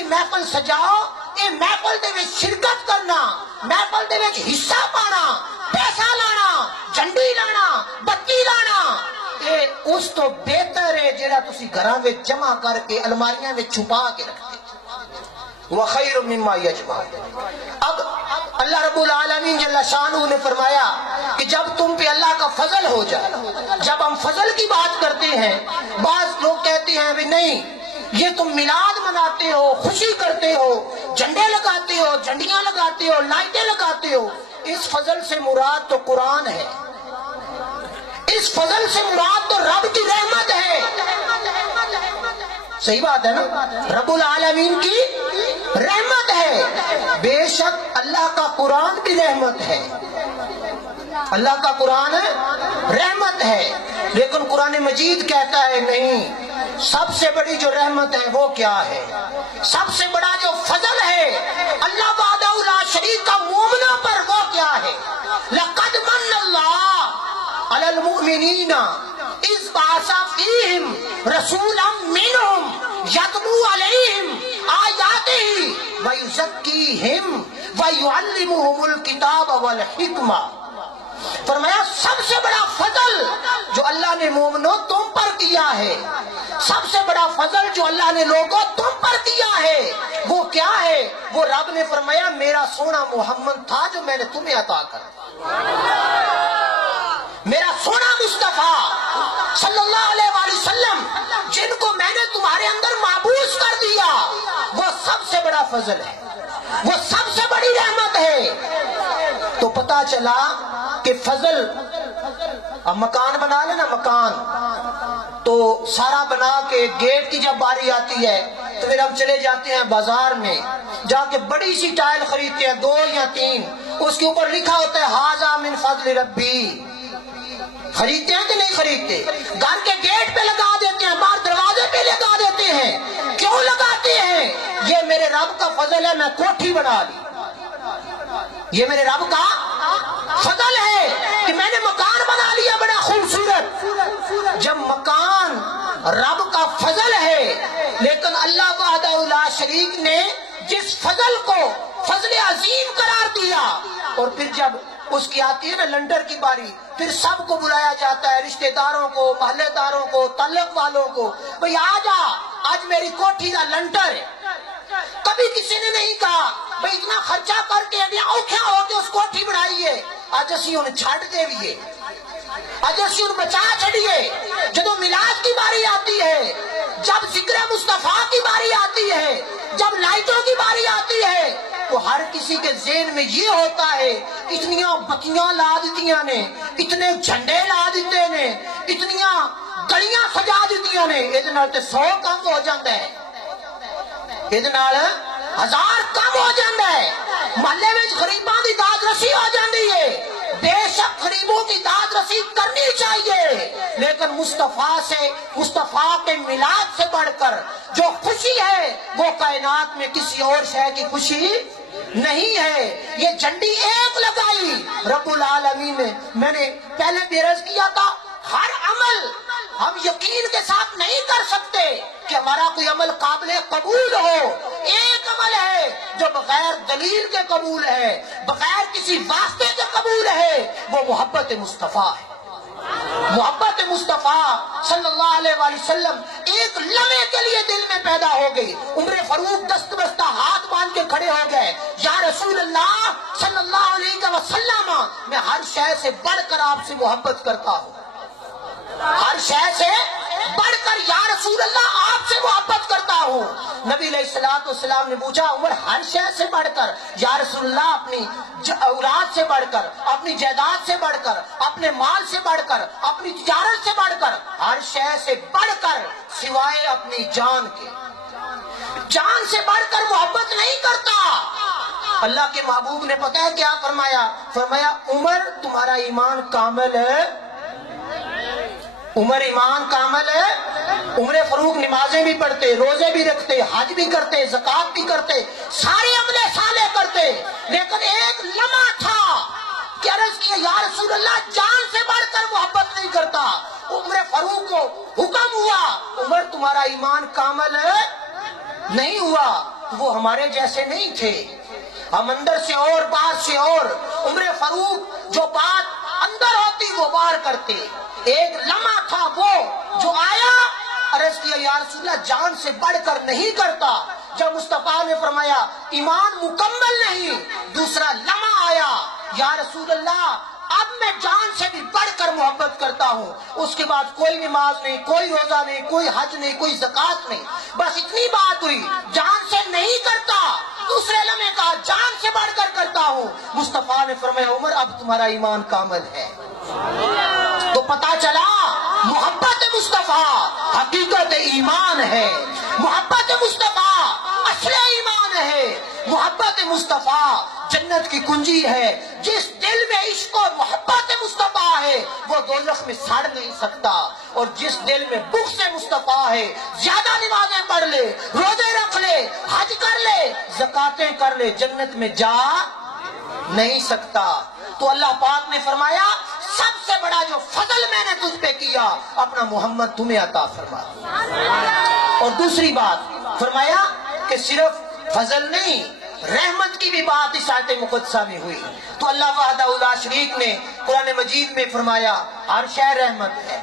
کوئی محفل سجاؤ اے محفل دے وچ شرکت کرنا محفل دے وچ حصہ پانا پیسہ لانا جھنڈی لانا بتی لانا اے اس تو بہتر ہے جڑا تسی گھراں وچ جمع کر کے الماریاں وچ چھپا کے رکھتے وَخَيْرٌ مِّمَّا يَجْمَعُونَ۔ اب اللہ رب العالمین جل شانہ نے فرمایا کہ جب تم پہ اللہ کا فضل ہو جائے، جب ہم فضل کی بات کرتے ہیں بعض لوگ کہتے ہیں بھی نہیں یہ تم میلاد مناتے ہو خوشی کرتے ہو جھنڈے لگاتے ہو جھنڈیاں لگاتے ہو لائٹیں لگاتے ہو، اس فضل سے مراد تو قرآن ہے، اس فضل سے مراد تو رب کی رحمت ہے۔ صحیح بات ہے نا، رب العالمین کی رحمت ہے۔ بے شک اللہ کا قرآن بھی رحمت ہے، اللہ کا قرآن رحمت ہے، لیکن قرآن مجید کہتا ہے نہیں، سب سے بڑی جو رحمت ہے وہ کیا ہے، سب سے بڑا جو فضل ہے اللہ وحدہ لا شریک کا مومنوں پر وہ کیا ہے، لقد من اللہ علی المؤمنین اذ بعث فیہم رسولا منہم یتلو علیہم آیاتہ ویزکیہم ویعلمہم الکتاب والحکمہ۔ فرمایا سب سے بڑا فضل جو اللہ نے مومنوں تم پر کیا ہے، سب سے بڑا فضل جو اللہ نے لوگوں تم پر کیا ہے وہ کیا ہے، وہ رب نے فرمایا میرا سونا محمد تھا جو میں نے تمہیں عطا کر میرا سونا مصطفیٰ صلی اللہ علیہ وآلہ وسلم جن کو میں نے تمہارے اندر معبوس کر دیا، وہ سب سے بڑا فضل ہے، وہ سب سے بڑی رحمت ہے۔ تو پتا چلا کہ فضل، اب مکان بنا لینا مکان تو سارا بنا کے گیٹ کی جب باری آتی ہے تو پھر ہم چلے جاتے ہیں بازار میں جا کے بڑی سی ٹائل خریدتے ہیں 2 یا 3، اس کے اوپر لکھا ہوتا ہے ھذا من فضل ربی۔ خریدتے ہیں کہ نہیں خریدتے؟ گھر کے گیٹ پہ لگا دیتے ہیں، باہر دروازے پہ لگا دیتے ہیں، کیوں لگاتے ہیں؟ یہ میرے رب کا فضل ہے، میں کوٹھی بنا لی، یہ میرے رب کا فضل ہے کہ میں نے مکان بنا لیا بڑا خوبصورت۔ جب مکان رب کا فضل ہے، لیکن اللہ وحدہ لا شریک نے جس فضل کو فضل عظیم قرار دیا، اور پھر جب اس کی آتی ہے نا لنٹر کی باری، پھر سب کو بلایا جاتا ہے، رشتہ داروں کو، محلے داروں کو، تعلق والوں کو، بھئی آجا آج میری کوٹھی کا لنٹر ہے۔ کبھی کسی نے نہیں کہا بھئی اتنا خرچہ کر کے ابھی اوکھیا ہو کے اس کوٹھی بڑھائیے، آج اسی انہیں چھاڑ دے بھی آج اسی انہیں بچا چھڑیے۔ جدو میلاد کی باری آتی ہے، جب ذکر مصطفیٰ کی باری آتی ہے، جب لائٹوں کی باری آتی ہے، تو ہر کسی کے ذہن میں یہ ہوتا ہے اتنیاں بتیاں لا دیتیاں نے، اتنے جھنڈے لا دیتے نے، اتنیاں گلیاں سجا دیتیاں نے، یہ نال تے 100 کم ہو جاتا ہے، یہ نال 1000 کم ہو جاتا ہے۔ محلے میں غریباں دی داد رسی ہو جاتی ہے، بے شک غریبوں کی داد رسی کرنی چاہیے، لیکن مصطفیٰ سے، مصطفیٰ کے میلاد سے بڑھ کر جو خوشی ہے وہ کائنات میں کسی اور شے کی خوشی نہیں ہے۔ یہ جھنڈی ایک لگائی رب العالمین نے، میں نے پہلے بھی عرض کیا تھا، ہر عمل ہم یقین کے ساتھ نہیں کر سکتے کہ ہمارا کوئی عمل قابل قبول ہو۔ ایک عمل ہے جو بغیر دلیل کے قبول ہے، بغیر کسی واسطے کے قبول ہے، وہ محبت مصطفیٰ ہے۔ محبت مصطفیٰ صلی اللہ علیہ وآلہ وسلم ایک لمحے کے لیے دل میں پیدا ہو گئی۔ عمر فاروق دست بستہ ہاتھ باندھ کے کھڑے ہو گئے، یا رسول اللہ صلی اللہ علیہ وسلم میں ہر شے سے بڑھ کر آپ سے محبت کرتا ہوں، ہر شے سے بڑھ کر یا رسول اللہ آپ سے محبت کرتا ہوں۔ نبی علیہ السلام نے پوچھا عمر ہر شے سے بڑھ کر؟ یا رسول اللہ اپنی اولاد سے بڑھ کر، اپنی جائیداد سے بڑھ کر، اپنے مال سے بڑھ کر، اپنی تجارت سے بڑھ کر، ہر شے سے بڑھ کر سوائے اپنی جان کے، جان سے بڑھ کر محبت نہیں کرتا۔ اللہ کے محبوب نے پتہ ہے کیا فرمایا؟ فرمایا عمر تمہارا ایمان کامل ہے، عمر ایمان کامل ہے۔ عمر فاروق نمازیں بھی پڑھتے، روزے بھی رکھتے، حج بھی کرتے، زکوٰۃ بھی کرتے، سارے عمل صالح کرتے، لیکن ایک لمحہ تھا کہ عرض کیا یا رسول اللہ جان سے بڑھ کر محبت نہیں کرتا۔ عمر فاروق کو حکم ہوا عمر تمہارا ایمان کامل ہے نہیں ہوا، تو وہ ہمارے جیسے نہیں تھے، ہم اندر سے اور باہر سے اور۔ عمر فاروق جو بات اندر ہوتی وہ باہر کرتے۔ ایک لمحہ تھا وہ جو آیا، عرض کیا یا رسول اللہ جان سے بڑھ کر نہیں کرتا۔ جب مصطفیٰ نے فرمایا ایمان مکمل نہیں، دوسرا لمحہ آیا، یا رسول اللہ اب میں جان سے بھی بڑھ کر محبت کرتا ہوں۔ اس کے بعد کوئی نماز نہیں، کوئی روزہ نہیں، کوئی حج نہیں، کوئی زکوٰۃ نہیں، بس اتنی بات ہوئی، جان سے نہیں کرتا۔ دوسرے لمحے کہا جان سے بڑھ کر کرتا ہوں۔ مصطفیٰ نے فرمایا عمر اب تمہارا ایمان کامل ہے۔ تو پتا چلا محبت مصطفیٰ حقیقت ایمان ہے، محبت مصطفیٰ اصل ایمان ہے، محبت مصطفیٰ جنت کی کنجی ہے۔ جس دل میں عشق و محبت مصطفیٰ ہے وہ دوزخ میں سڑ نہیں سکتا، اور جس دل میں بغض مصطفیٰ ہے زیادہ نمازیں پڑھ لے، روزے رکھ لے، حج کر لے، زکاتیں کر لے، جنت میں جا نہیں سکتا۔ تو اللہ پاک نے فرمایا سب سے بڑا جو فضل میں نے تجھ پہ کیا اپنا محمد تمہیں عطا فرما۔ اور دوسری بات فرمایا کہ صرف فضل نہیں، رحمت کی بھی بات اس آیت مقدسہ میں ہوئی۔ تو اللہ وحدہ لا شریک نے قرآن مجید میں فرمایا ہر شے رحمت ہے۔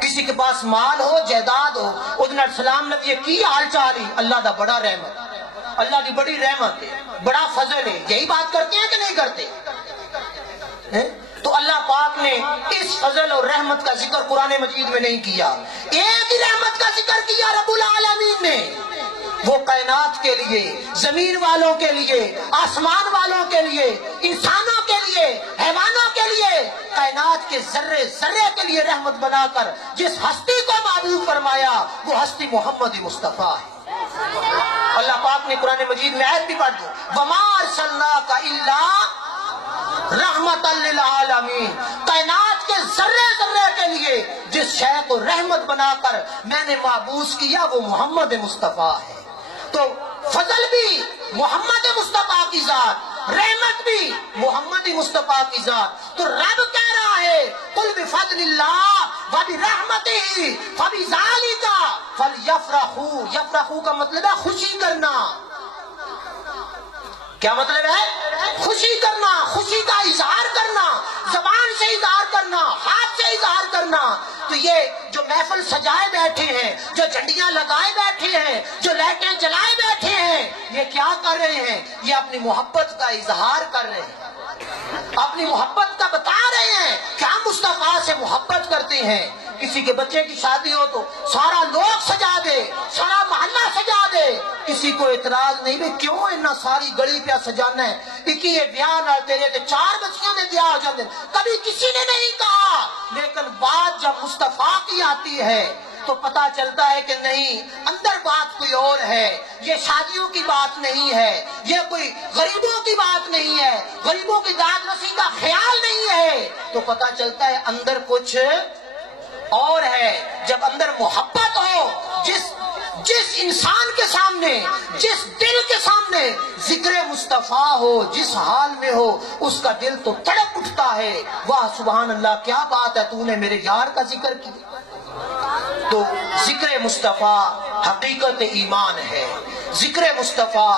کسی کے پاس مال ہو، جائیداد ہو، ادن السلام نبی کی حال چالی اللہ دا بڑا رحمت، اللہ دی بڑی رحمت ہے، بڑا فضل ہے۔ یہی بات کرتے ہیں کہ نہیں کرتے؟ تو اللہ پاک نے اس فضل اور رحمت کا ذکر قرآن مجید میں نہیں کیا، ایک ہی رحمت کا ذکر کیا رب العالمین نے، وہ کائنات کے لیے، زمین والوں کے لیے، آسمان والوں کے لیے، انسانوں کے لیے، حیوانوں کے لیے، کائنات کے ذرے ذرے کے لیے رحمت بنا کر جس ہستی کو معبود فرمایا وہ ہستی محمد مصطفیٰ ہے۔ اللہ پاک نے قرآن مجید میں آیت بھی پڑھ دی وَمَا أَرْسَلْنَاكَ إِلَّا رحمت للعالمین، کائنات کے ذرے ذرے کے لیے جس شے کو رحمت بنا کر میں نے معبوس کیا وہ محمد مصطفیٰ ہے۔ تو فضل بھی محمد مصطفیٰ کی ذات، رحمت بھی محمد مصطفیٰ کی ذات۔ تو رب کہہ رہا ہے قل بفضل اللہ وبرحمتہ فبذلک فلیفرحوا، یفرحوا کا مطلب ہے خوشی کرنا۔ کیا مطلب ہے؟ خوشی کرنا، خوشی کا اظہار کرنا، زبان سے اظہار کرنا، ہاتھ سے اظہار کرنا۔ تو یہ جو محفل سجائے بیٹھے ہیں، جو جھنڈیاں لگائے بیٹھے ہیں، جو لائٹیں جلائے بیٹھے ہیں، یہ کیا کر رہے ہیں؟ یہ اپنی محبت کا اظہار کر رہے ہیں، اپنی محبت کا بتا رہے ہیں کہ ہم مصطفیٰ سے محبت کرتے ہیں۔ کسی کے بچے کی شادی ہو تو سارا لوگ سجا دے، سارا محلہ سجا دے، کسی کو اعتراض نہیں بھی کیوں اتنا ساری گلی پہ سجانا ہے، ایکی یہ بیاہ نہ تیرے تے 4 بچیاں نے بیاہ ہو جاندے، کبھی کسی نے نہیں کہا۔ لیکن بات جب مصطفیٰ کی آتی ہے تو پتا چلتا ہے کہ نہیں، اندر بات کوئی اور ہے، یہ شادیوں کی بات نہیں ہے، یہ کوئی غریبوں کی بات نہیں ہے، غریبوں کی داد رسی کا خیال نہیں ہے۔ تو پتا چلتا ہے اندر کچھ اور ہے۔ جب اندر محبت ہو، جس انسان کے سامنے، جس دل کے سامنے ذکر مصطفیٰ ہو، جس حال میں ہو، اس کا دل تو تڑپ اٹھتا ہے، واہ سبحان اللہ کیا بات ہے، تو نے میرے یار کا ذکر کیا۔ تو ذکر مصطفیٰ حقیقت ایمان ہے، ذکر مصطفیٰ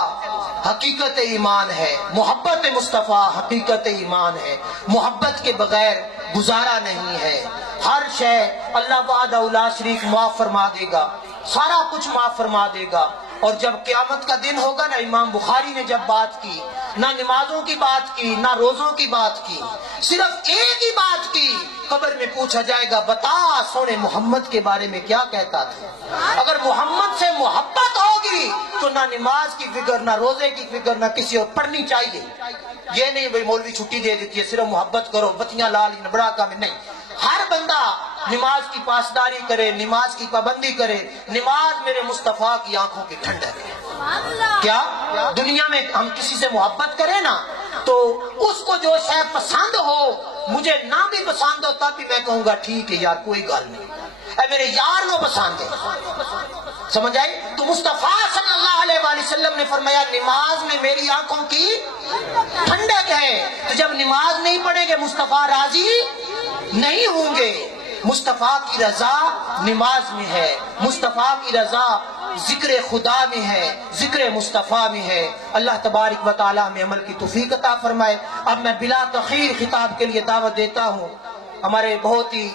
حقیقت ایمان ہے، محبت مصطفیٰ حقیقت ایمان ہے۔ محبت کے بغیر گزارا نہیں ہے۔ ہر شے اللہ وحدہ لا شریک معاف فرما دے گا، سارا کچھ معاف فرما دے گا۔ اور جب قیامت کا دن ہوگا نا، امام بخاری نے جب بات کی، نہ نمازوں کی بات کی، نہ روزوں کی بات کی، صرف ایک ہی بات کی، قبر میں پوچھا جائے گا بتا سونے محمد کے بارے میں کیا کہتا تھا۔ اگر محمد سے محبت ہوگی تو نہ نماز کی فکر، نہ روزے کی فکر، نہ کسی اور پڑھنی چاہیے۔ یہ نہیں بھئی مولوی چھٹی دے دیتی ہے صرف محبت کرو، بتیاں لال بڑا کام نہیں۔ ہر بندہ نماز کی پاسداری کرے، نماز کی پابندی کرے۔ نماز میرے مصطفیٰ کی آنکھوں کی ٹھنڈک ہے۔ کیا دنیا میں ہم کسی سے محبت کریں نا تو اس کو جو شے پسند ہو، مجھے نہ بھی پسند ہو تب بھی میں کہوں گا ٹھیک ہے یار کوئی گل نہیں، اے میرے یار نو پسند ہے، سمجھ آئی؟ تو مصطفیٰ صلی اللہ علیہ وآلہ وسلم نے فرمایا نماز میں میری آنکھوں کی ٹھنڈک ہے۔ تو جب نماز نہیں پڑھیں گے مصطفیٰ راضی نہیں ہوں گے۔ مصطفیٰ کی رضا نماز میں ہے، مصطفیٰ کی رضا ذکر خدا میں ہے، ذکر مصطفیٰ میں ہے۔ اللہ تبارک و تعالی ہمیں عمل کی توفیق عطا فرمائے۔ اب میں بلا تاخیر خطاب کے لیے دعوت دیتا ہوں۔ ہمارے بہت ہی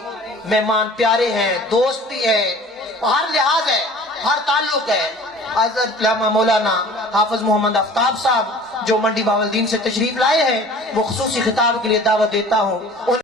مہمان پیارے ہیں، دوست بھی ہیں، ہر لحاظ ہے، ہر تعلق ہے۔ حضرت علامہ مولانا حافظ محمد آفتاب صاحب جو منڈی باولدین سے تشریف لائے ہیں، وہ خصوصی خطاب کے لیے دعوت دیتا ہوں۔